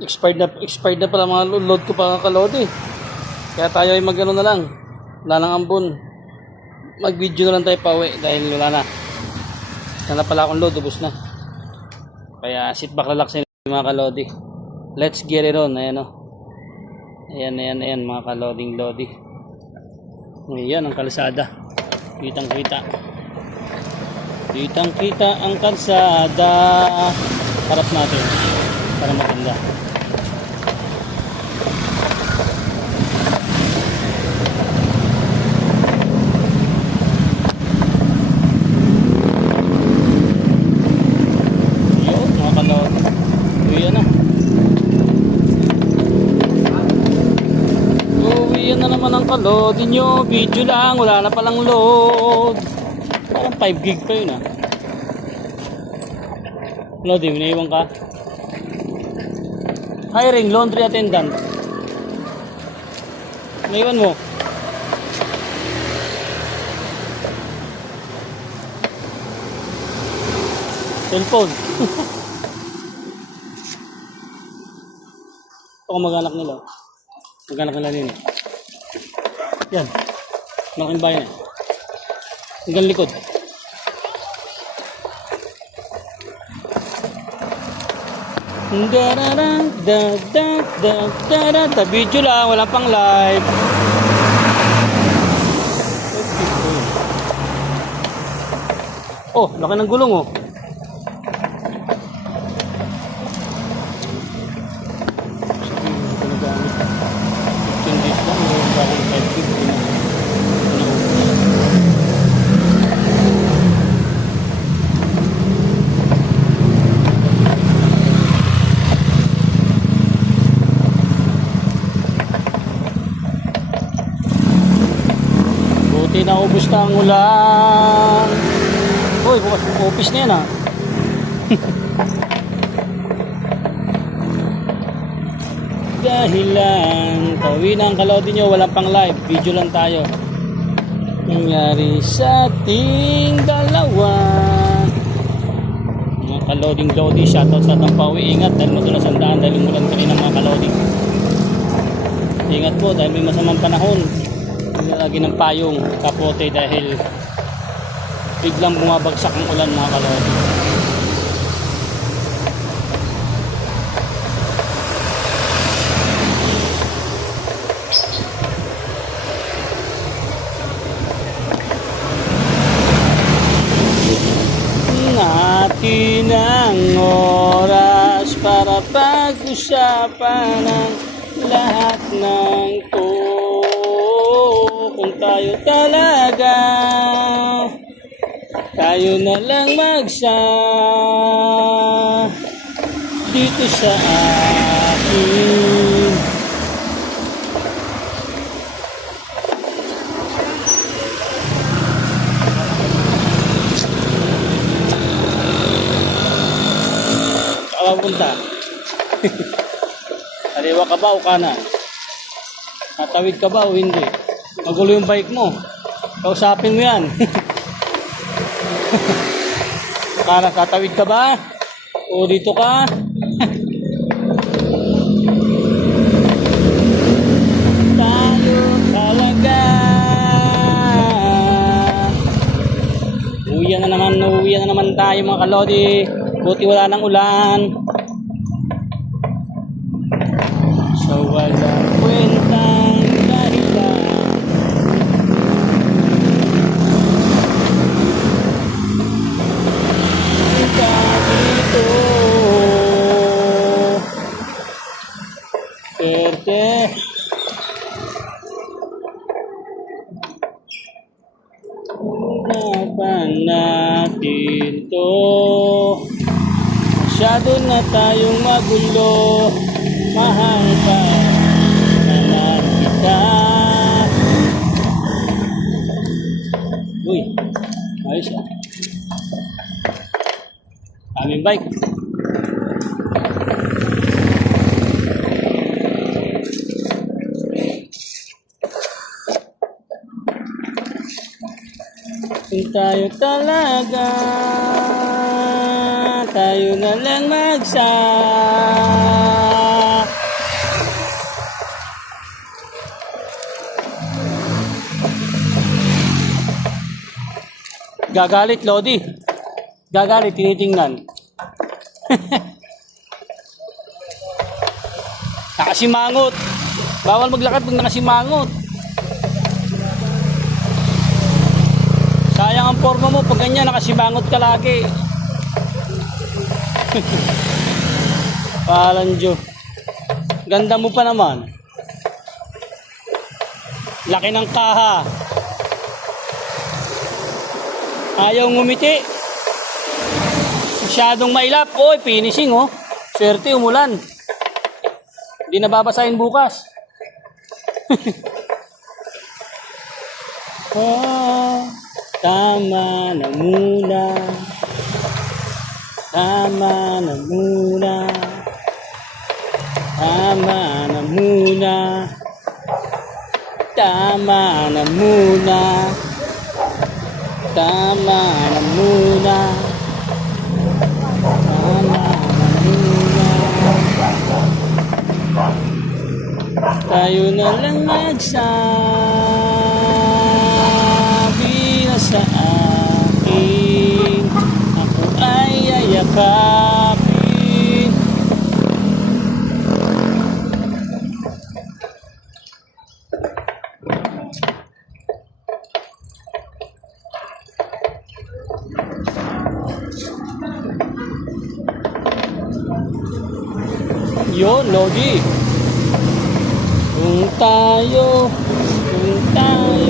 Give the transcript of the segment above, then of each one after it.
expired na, expired na pala mga load ko pa kalod eh. Kaya tayo ay mag ano na lang. Wala nang ambon. Mag-video na lang tayo pa uwi dahil wala na. Sana pala akong load, ubos na. Kaya sit back relax na mga kalodi. Let's get it on. Ayan o. Ayan, ayan, ayan mga kaloding lodi. Ayan ang kalsada. Kitang kita. Kitang kita ang kalsada. Harap natin. Para maganda. Yun, mga kalodi. Uwi na. Uwi na kalodi nyo. Video lang. Wala na palang load. Parang 5 gig pa yun ah. Lodi, minaiwan ka. Hiring laundry attendant. Naiwan mo. Cellphone. Ito mag-anak nila. Mag-anak nila nila. Yan. Malaking bayan eh. Hanggang likod. Dararang, da da da da da da video lang, wala pang live. Oh, laki ng gulong oh. Ginagamit. 15 days lang, meron pa akong 5 gig. Naubos. Buti na ang ulan. Uy, bukas office na yan ah. Dahilan, tawin ang kalodi nyo, walang pang live, video lang tayo. Nangyari sa ating dalawa. Mga kaloding lodi, shoutout sa Tampawi, ingat dahil madulas ang daan dahil umulan kanina mga kaloding. Ingat po dahil may masamang panahon. Lagi ng payong kapote dahil biglang bumabagsak ang ulan mga kalodi. Natin ang oras para pag-usapan ang lahat ng to tayo talaga Tayo na lang magsa Dito sa akin Saan ka punta? Kaliwa ka ba o kanan? Tatawid ka ba o hindi? Magulo yung bike mo. Kausapin mo yan. kanan, tatawid ka ba? O dito ka? Tayo talaga. Uwian na naman, uwian na naman tayo mga kalodi. Buti wala nang ulan. Sa walang kwentang dahilan. Ka dito. Swerte. Laban natin to Masyado na tayong magulo Mahal pa naman kita. Uy, ayos ah. Aming bike tayo talaga. Tayo na lang magsa. Gagalit Lodi. Gagalit tinitingnan. Nakasimangot. Bawal maglakad pag nakasimangot. Sayang ang forma mo pag ganyan, nakasimangot ka lagi. Palanjo. Ganda mo pa naman. Laki ng kaha. Ayaw ngumiti. Masyadong mailap. Oy, finishing oh. Swerte umulan. Hindi na babasahin bukas. oh, tama na muna. Tama na muna. Tama na muna. Tama na muna. Tama na muna. Tama na muna. Tayo na lang nagsabi na sa akin Ako ay yayakapin Yun, Lodi. Kung tayo, kung tayo,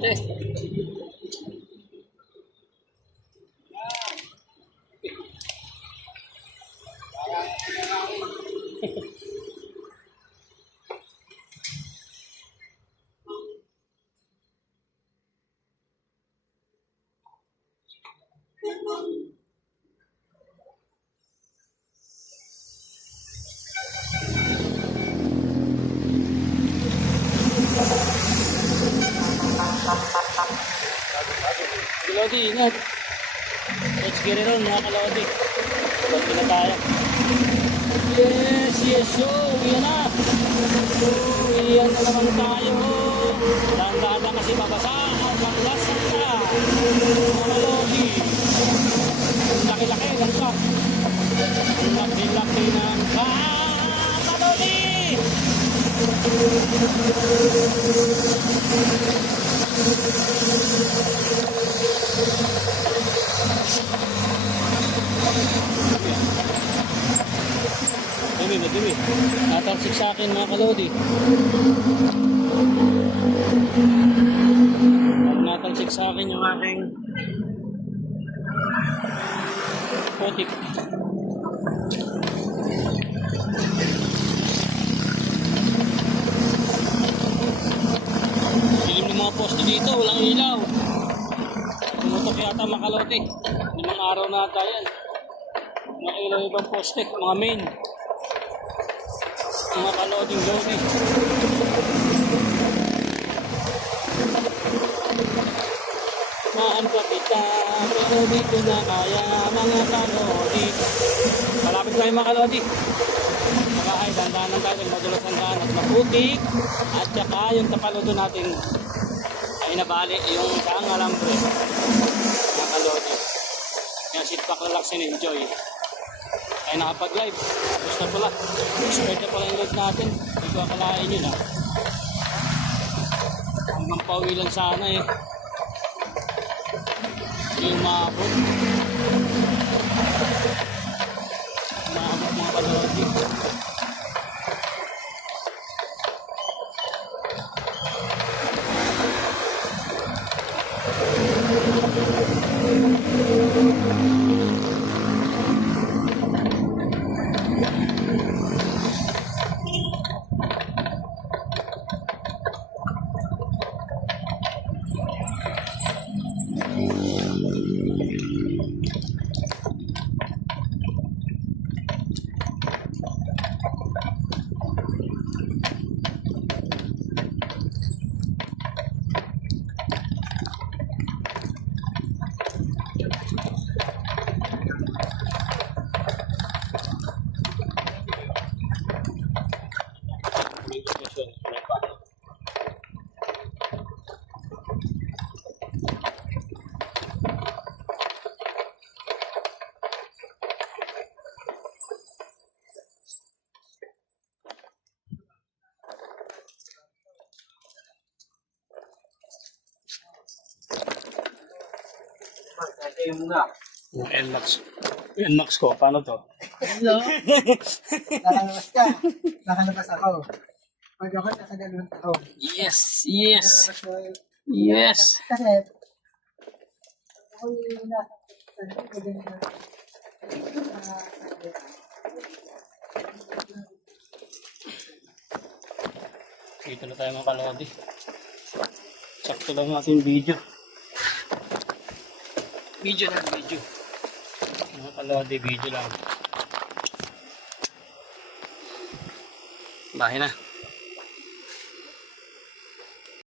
ね。Ingat. Let's get it on mga kalodi. Pagki na tayo. Yes, yes, so, uwi na. Uwi na naman tayo. Dahan-dahan lang kasi babasa. Ang lasan ka. Mga kalodi. Ang laki-laki ng ka. Ang laki-laki ng ka. Kalodi! Dumi, madumi. Natalsik sa akin mga kalodi. Pag natalsik sa akin yung aking putik. Dilim ng mga poste dito, walang ilaw. Tumutok yata mga kalodi. Limang araw na ata yan. Mga ilaw ibang poste, mga main. Mga kaloding lodi. Maan pa kita, pero di ko na kaya mga kalodi. Malapit tayo mga kalodi. Makahay, dandanan tayo, madulas ang daan at maputik. At saka yung tapalodo natin ay nabali yung saang alambre. Mga kalodi. Kaya sit back, relax and enjoy. Ay nakapag-live. Gusto pala. Expert na pala yung load natin. Hindi ko akalain yun ah. Hanggang pauwi sana eh. Hindi maabot. Maabot mga kalodi. Yung NMAX. Yung NMAX ko, paano to? Hello? Nakalabas ka. Nakalabas ako. Pag ako nakadalawang taon. Yes! Yes! Nakalabas mo yung- Yes! Kasi, ako yung nasa Dito na tayo mga kalodi. Sakto lang natin video. Video lang, video. Mga kalodi, video lang. Bahay na.